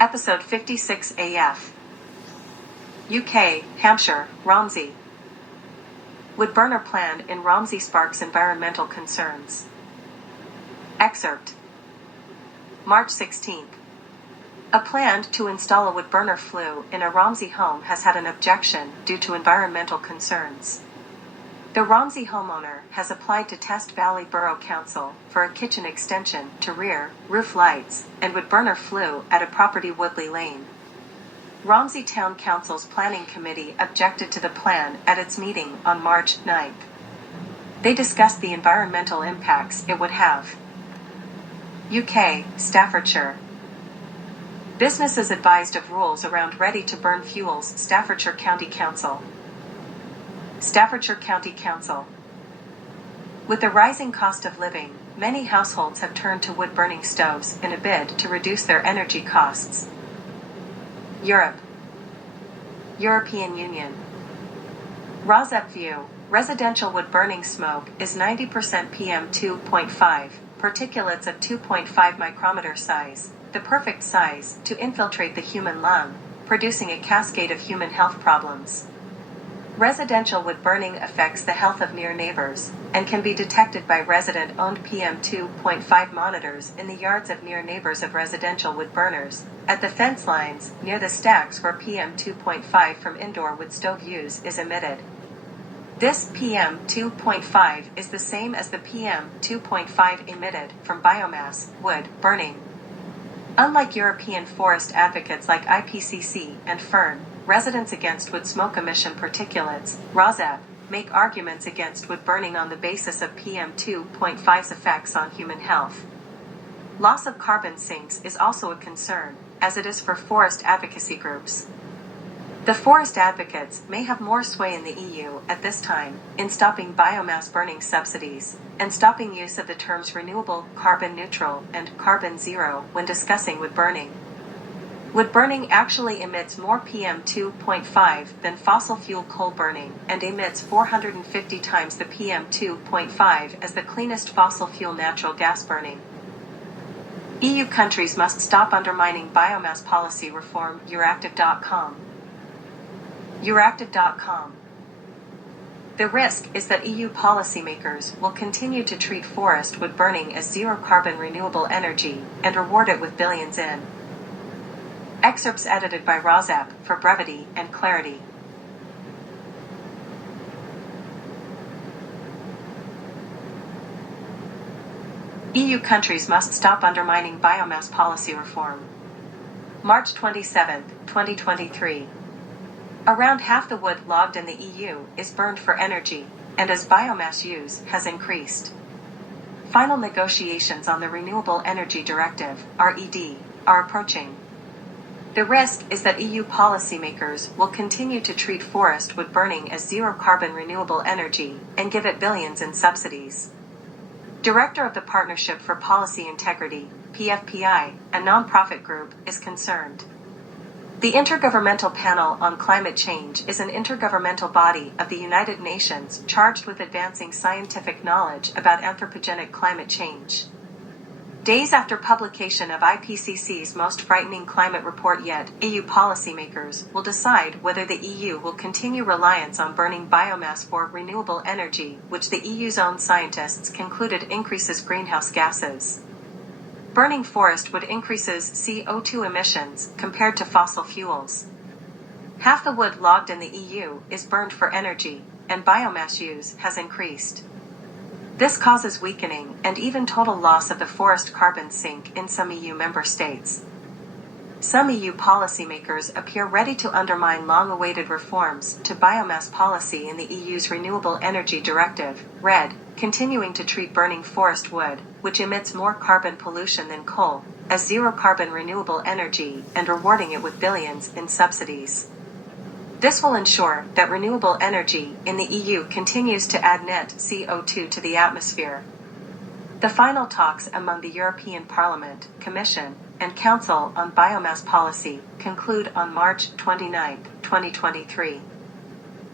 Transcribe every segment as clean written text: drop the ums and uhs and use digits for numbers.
Episode 56 AF. UK, Hampshire, Romsey. Wood burner plan in Romsey sparks environmental concerns. Excerpt. March 16th. A plan to install a wood burner flue in a Romsey home has had an objection due to environmental concerns. The Romsey homeowner has applied to Test Valley Borough Council for a kitchen extension to rear, roof lights, and wood burner flue at a property Woodley Lane. Romsey Town Council's Planning Committee objected to the plan at its meeting on March 9th. They discussed the environmental impacts it would have. UK, Staffordshire. Businesses advised of rules around ready-to-burn fuels. Staffordshire County Council. Staffordshire County Council. With the rising cost of living, many households have turned to wood-burning stoves in a bid to reduce their energy costs. Europe. European Union. ROSEP view. Residential wood-burning smoke is 90% PM2.5, particulates of 2.5 micrometer size, the perfect size to infiltrate the human lung, producing a cascade of human health problems. Residential wood burning affects the health of near neighbors, and can be detected by resident-owned PM2.5 monitors in the yards of near neighbors of residential wood burners, at the fence lines, near the stacks where PM2.5 from indoor wood stove use is emitted. This PM2.5 is the same as the PM2.5 emitted from biomass, wood, burning. Unlike European forest advocates like IPCC and FERN, residents against wood smoke emission particulates, ROSEP, make arguments against wood burning on the basis of PM2.5's effects on human health. Loss of carbon sinks is also a concern, as it is for forest advocacy groups. The forest advocates may have more sway in the EU at this time in stopping biomass burning subsidies, and stopping use of the terms renewable, carbon neutral, and carbon zero when discussing wood burning. Wood burning actually emits more PM2.5 than fossil fuel coal burning, and emits 450 times the PM2.5 as the cleanest fossil fuel natural gas burning. EU countries must stop undermining biomass policy reform. Euractiv.com. Euractiv.com. The risk is that EU policymakers will continue to treat forest wood burning as zero-carbon renewable energy and reward it with billions in. Excerpts edited by ROSEP for brevity and clarity. EU countries must stop undermining biomass policy reform. March 27, 2023. Around half the wood logged in the EU is burned for energy, and as biomass use has increased. Final negotiations on the Renewable Energy Directive, RED, are approaching. The risk is that EU policymakers will continue to treat forest wood burning as zero-carbon renewable energy and give it billions in subsidies. Director of the Partnership for Policy Integrity, PFPI, a non-profit group, is concerned. The Intergovernmental Panel on Climate Change is an intergovernmental body of the United Nations charged with advancing scientific knowledge about anthropogenic climate change. Days after publication of IPCC's most frightening climate report yet, EU policymakers will decide whether the EU will continue reliance on burning biomass for renewable energy, which the EU's own scientists concluded increases greenhouse gases. Burning forest wood increases CO2 emissions compared to fossil fuels. Half the wood logged in the EU is burned for energy, and biomass use has increased. This causes weakening and even total loss of the forest carbon sink in some EU member states. Some EU policymakers appear ready to undermine long-awaited reforms to biomass policy in the EU's Renewable Energy Directive, RED, continuing to treat burning forest wood, which emits more carbon pollution than coal, as zero-carbon renewable energy and rewarding it with billions in subsidies. This will ensure that renewable energy in the EU continues to add net CO2 to the atmosphere. The final talks among the European Parliament, Commission, and Council on biomass policy conclude on March 29, 2023.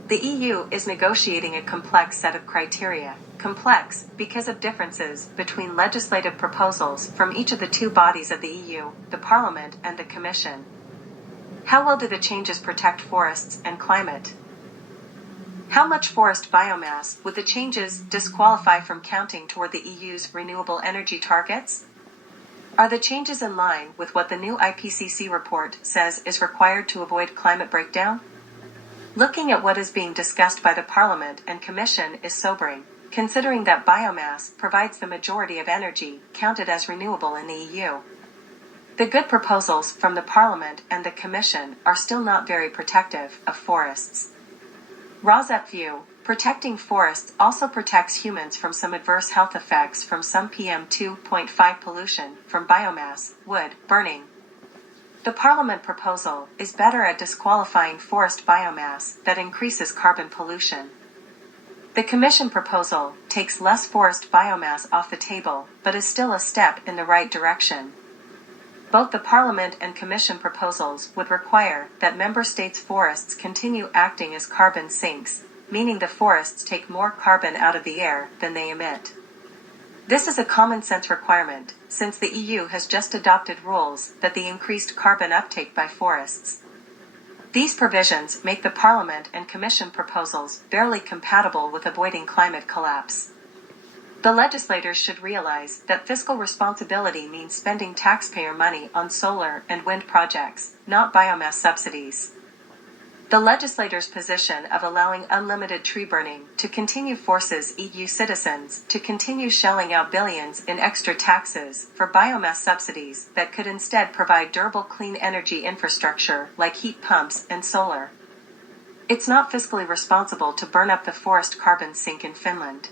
The EU is negotiating a complex set of criteria, complex because of differences between legislative proposals from each of the two bodies of the EU, the Parliament and the Commission. How well do the changes protect forests and climate? How much forest biomass would the changes disqualify from counting toward the EU's renewable energy targets? Are the changes in line with what the new IPCC report says is required to avoid climate breakdown? Looking at what is being discussed by the Parliament and Commission is sobering, considering that biomass provides the majority of energy counted as renewable in the EU. The good proposals from the Parliament and the Commission are still not very protective of forests. ROSEP view: protecting forests also protects humans from some adverse health effects from some PM2.5 pollution from biomass, wood, burning. The Parliament proposal is better at disqualifying forest biomass that increases carbon pollution. The Commission proposal takes less forest biomass off the table, but is still a step in the right direction. Both the Parliament and Commission proposals would require that Member States' forests continue acting as carbon sinks, meaning the forests take more carbon out of the air than they emit. This is a common-sense requirement, since the EU has just adopted rules that the increased carbon uptake by forests. These provisions make the Parliament and Commission proposals barely compatible with avoiding climate collapse. The legislators should realize that fiscal responsibility means spending taxpayer money on solar and wind projects, not biomass subsidies. The legislators' position of allowing unlimited tree burning to continue forces EU citizens to continue shelling out billions in extra taxes for biomass subsidies that could instead provide durable clean energy infrastructure like heat pumps and solar. It's not fiscally responsible to burn up the forest carbon sink in Finland.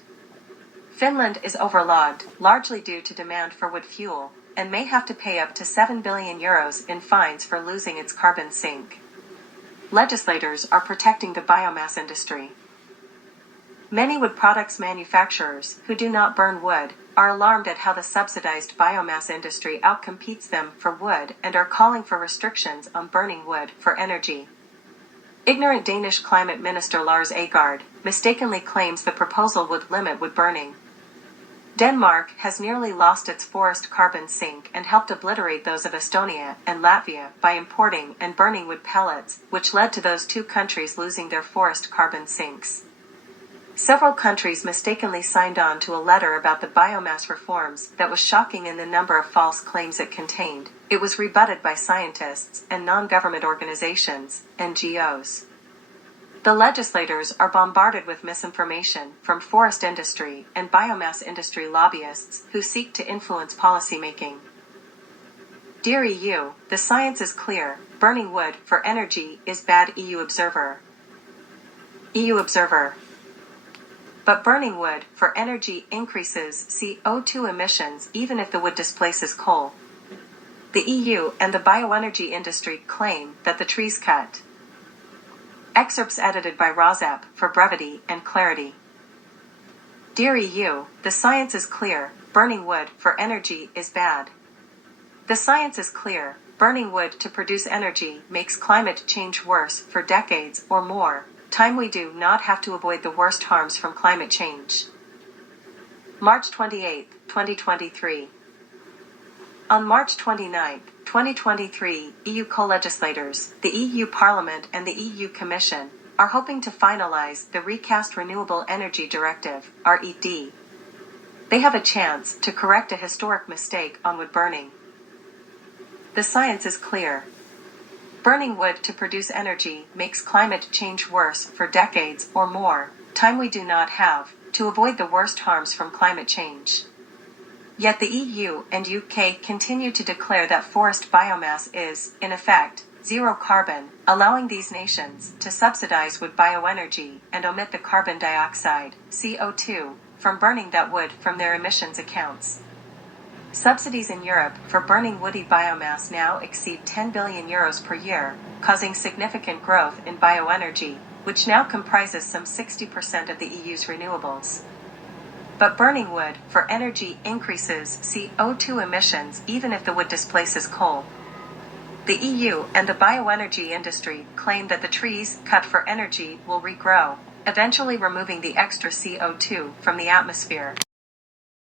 Finland is overlogged, largely due to demand for wood fuel, and may have to pay up to €7 billion in fines for losing its carbon sink. Legislators are protecting the biomass industry. Many wood products manufacturers who do not burn wood are alarmed at how the subsidized biomass industry outcompetes them for wood and are calling for restrictions on burning wood for energy. Ignorant Danish climate minister Lars Agard mistakenly claims the proposal would limit wood burning. Denmark has nearly lost its forest carbon sink and helped obliterate those of Estonia and Latvia by importing and burning wood pellets, which led to those two countries losing their forest carbon sinks. Several countries mistakenly signed on to a letter about the biomass reforms that was shocking in the number of false claims it contained. It was rebutted by scientists and non-government organizations, NGOs. The legislators are bombarded with misinformation from forest industry and biomass industry lobbyists who seek to influence policymaking. Dear EU, the science is clear: burning wood for energy is bad. EU Observer. EU Observer. But burning wood for energy increases CO2 emissions even if the wood displaces coal. The EU and the bioenergy industry claim that the trees cut. Excerpts edited by ROSEP for brevity and clarity. Dear EU, the science is clear: burning wood for energy is bad. The science is clear: burning wood to produce energy makes climate change worse for decades or more. Time we do not have to avoid the worst harms from climate change. March 28, 2023. On March 29, 2023, EU co-legislators, the EU Parliament and the EU Commission, are hoping to finalize the recast Renewable Energy Directive, RED. They have a chance to correct a historic mistake on wood burning. The science is clear. Burning wood to produce energy makes climate change worse for decades or more. Time we do not have to avoid the worst harms from climate change. Yet the EU and UK continue to declare that forest biomass is, in effect, zero carbon, allowing these nations to subsidize wood bioenergy and omit the carbon dioxide, CO2, from burning that wood from their emissions accounts. Subsidies in Europe for burning woody biomass now exceed €10 billion per year, causing significant growth in bioenergy, which now comprises some 60% of the EU's renewables. But burning wood for energy increases CO2 emissions even if the wood displaces coal. The EU and the bioenergy industry claim that the trees cut for energy will regrow, eventually removing the extra CO2 from the atmosphere.